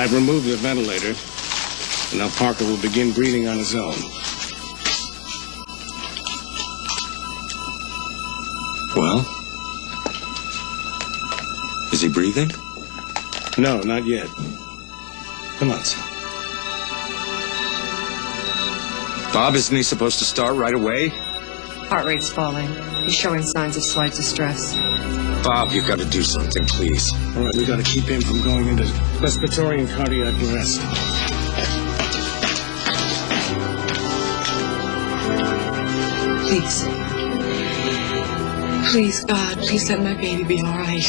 I've removed the ventilator, and now Parker will begin breathing on his own. Well? Is he breathing? No, not yet. Come on, son. Bob, isn't he supposed to start right away? Heart rate's falling. He's showing signs of slight distress. Bob, you've got to do something, please. All right, we got to keep him from going into respiratory and cardiac arrest. Please. Please, God, please let my baby be all right.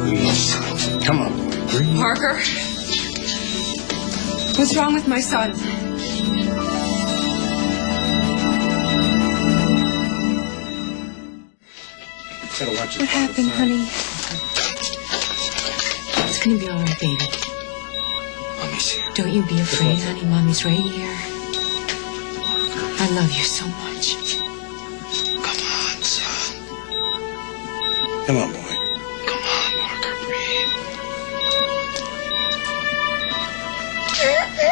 Please. Come on, boy. Breathe. Parker? What's wrong with my son? What happened, honey? It's gonna be all right, baby. Mommy's here. Don't you be afraid, honey. Mommy's right here. I love you so much. Come on, son. Come on, boy. Come on, Parker, breathe.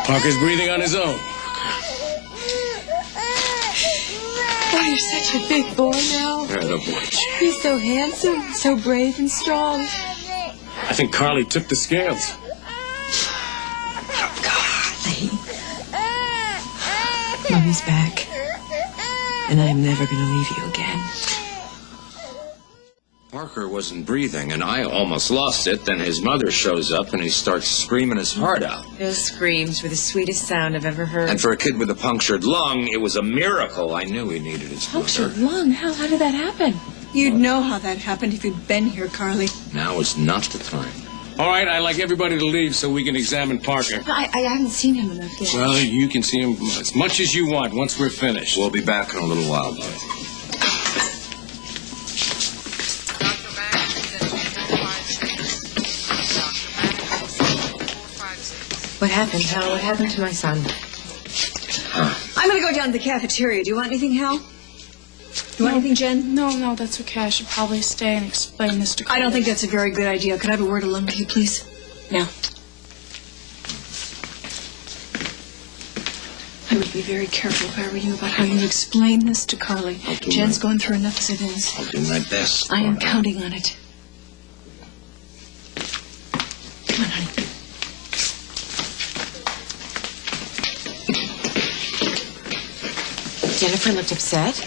Parker's breathing on his own. Oh, you're such a big boy now. Yeah, the boy. He's so handsome, so brave and strong. I think Carly took the scales. Carly. Mommy's back. And I'm never going to leave you again. Parker wasn't breathing, and I almost lost it. Then his mother shows up, and he starts screaming his heart out. Those screams were the sweetest sound I've ever heard. And for a kid with a punctured lung, it was a miracle. I knew he needed his Punctured mother. lung? How did that happen? You'd know how that happened if you'd been here, Carly. Now is not the time. All right, I'd like everybody to leave so we can examine Parker. I haven't seen him enough yet. Well, you can see him as much as you want once we're finished. We'll be back in a little while, boy. What happened, Hal? What happened to my son? I'm going to go down to the cafeteria. Do you want anything, Hal? You want anything, Jen? No, that's okay. I should probably stay and explain this to Carly. I don't think that's a very good idea. Could I have a word alone with you, please? Now. I would be very careful if I were you about how you explain this to Carly. Jen's going through enough as it is. I'll do my best. I am counting on it. Come on, honey. Jennifer looked upset.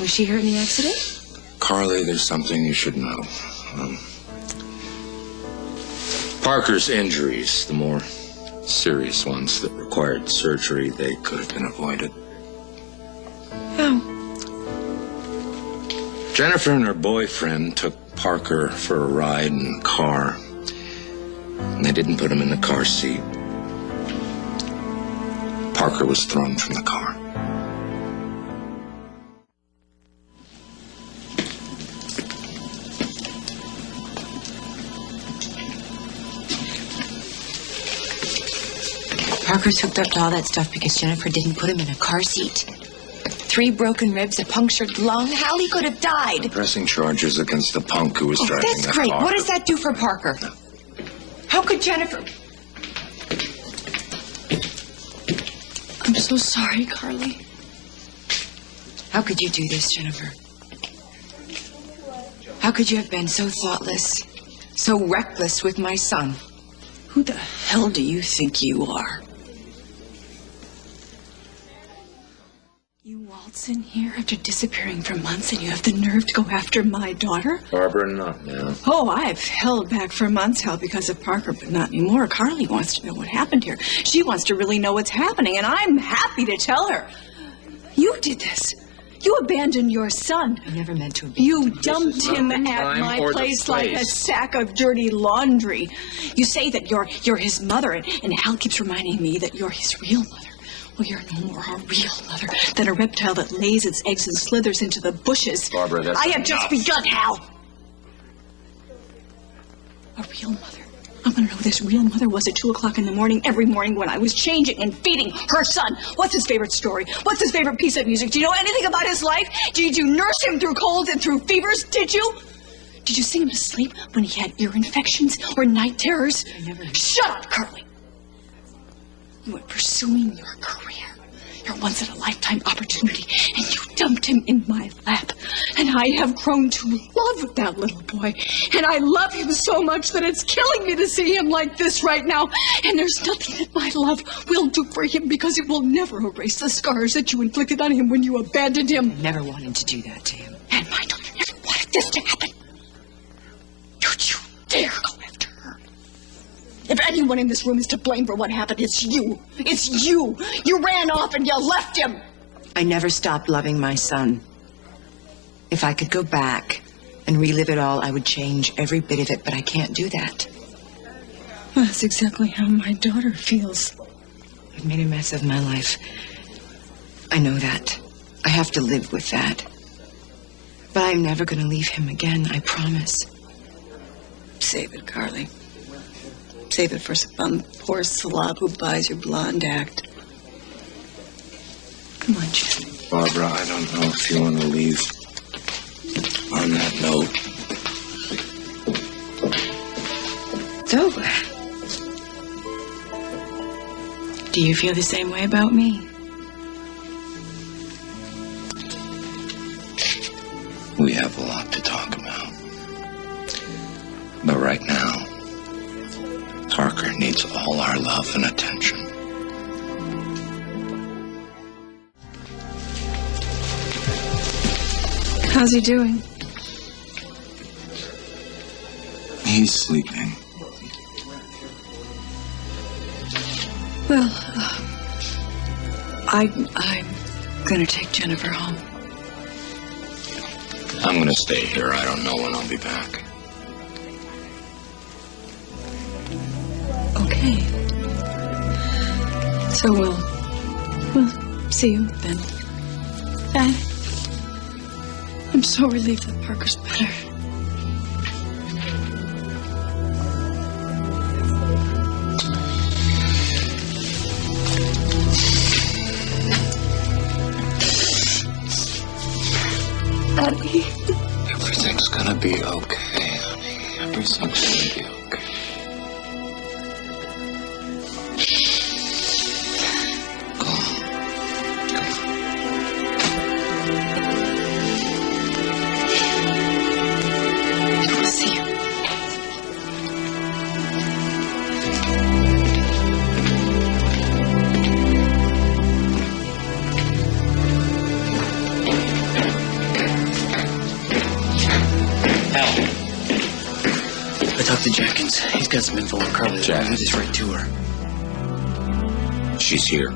Was she hurt in the accident? Carly, there's something you should know. Parker's injuries, the more serious ones that required surgery, they could have been avoided. How? Jennifer and her boyfriend took Parker for a ride in a car, and they didn't put him in the car seat. Parker was thrown from the car. Parker's hooked up to all that stuff because Jennifer didn't put him in a car seat. 3 broken ribs, a punctured lung. Hal, he could have died. Pressing charges against the punk who was driving That's the great. car. What does that do for Parker? How could Jennifer... I'm so sorry, Carly. How could you do this, Jennifer? How could you have been so thoughtless, so reckless with my son? Who the hell do you think you are? You waltz in here after disappearing for months and you have the nerve to go after my daughter? Barbara, not now. Oh, I've held back for months, Hal, because of Parker, but not anymore. Carly wants to know what happened here. She wants to really know what's happening, and I'm happy to tell her. You did this. You abandoned your son. I never meant to abandon You him. dumped him at my place like a sack of dirty laundry. You say that you're his mother, and Hal keeps reminding me that you're his real mother. Well, you're no more a real mother than a reptile that lays its eggs and slithers into the bushes. Barbara, that's I have just begun, Hal. A real mother. I want to know who this real mother was at 2 o'clock in the morning, every morning when I was changing and feeding her son. What's his favorite story? What's his favorite piece of music? Do you know anything about his life? Did you nurse him through colds and through fevers? Did you? Did you sing him to sleep when he had ear infections or night terrors? I never... Shut up, Carly. You were pursuing your career, your once-in-a-lifetime opportunity, and you dumped him in my lap. And I have grown to love that little boy. And I love him so much that it's killing me to see him like this right now. And there's nothing that my love will do for him because it will never erase the scars that you inflicted on him when you abandoned him. I never wanted to do that to him. And my daughter never wanted this to happen. Don't you dare go after her. If anyone in this room is to blame for what happened, it's you. It's you. You ran off and you left him. I never stopped loving my son. If I could go back and relive it all, I would change every bit of it, but I can't do that. Well, that's exactly how my daughter feels. I've made a mess of my life. I know that. I have to live with that. But I'm never going to leave him again, I promise. Save it, Carly. Save it for some poor slob who buys your blonde act. Come on, Jim. Barbara, I don't know if you want to leave on that note. So, do you feel the same way about me? We have a lot to talk about. But right now, Parker needs all our love and attention. How's he doing? He's sleeping. Well, I'm gonna take Jennifer home. I'm gonna stay here. I don't know when I'll be back. Okay. So we'll see you then. Dad, I'm so relieved that Parker's better. Daddy. Everything's gonna be okay, honey. Everything's gonna be okay. Go on. I'll see you. I talked to Jenkins. He's got some info on Carly. Jack. I'll just right to her. She's here.